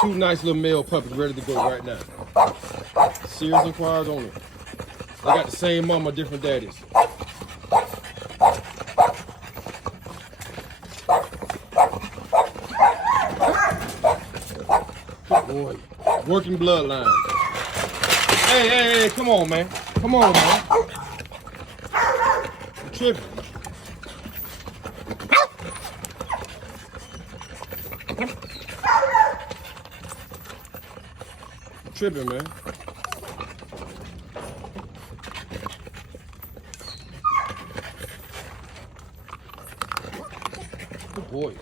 2 nice little male puppies ready to go right now. Serious inquiries on it. They got the same mama, different daddies. Good boy. Working bloodline. Hey, come on, man. Come on, man. I'm tripping. I'm tripping, man. Good boy.